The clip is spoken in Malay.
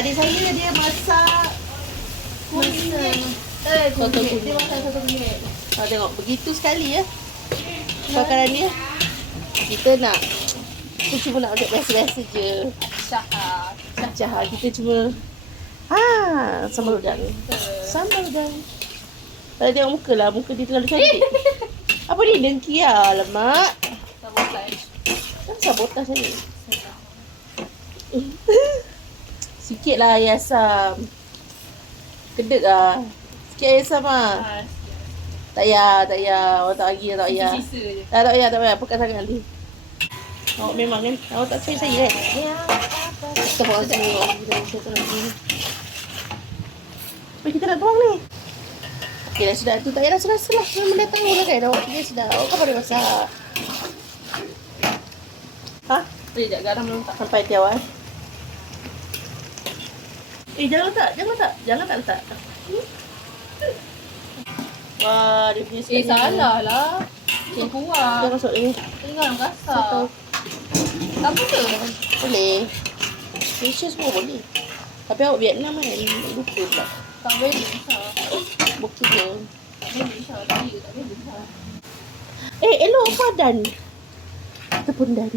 adik saya dia masak kunyit. Soto Kunyit. kunyit. Dia masak soto kunyit. Tengok begitu sekali ya makanan dia. Kita nak, kita cuma nak masak biasa-biasa je. Cah kita cuma sambal udang. Sambal udang. Kalau tengok muka lah, muka dia terlalu cantik. Apa ni dengki lah, lemak. Kan sabotaj ni. Sikit lah air asam. Kedek lah. Sikit air asam lah. Tak payah. Awak tak bagi, tak payah. Tak payah. Pekat sangat nanti. Awak memang kan, awak tak percaya saya kan? Kita buang semua. Kita nak buang ni. Okey dah, sudah. Tu tak payah rasa-rasa lah. Benda tahu lah kan. Awak kira sudah. Awak kan boleh masak. Sekejap, garam belum tak. Sampai hati awak. Jangan letak. Wah, dia punya sekali. Salah lah. Kurang. Dia masuk lagi. Tinggal yang kasar. Tak apa ke? Boleh. Malaysia semua boleh. Tapi awak Vietnam kan. Lupa pula. Tak boleh besar. Bukti je. Tak boleh besar. Tak boleh besar. Elok apa dan? Kita pun dan.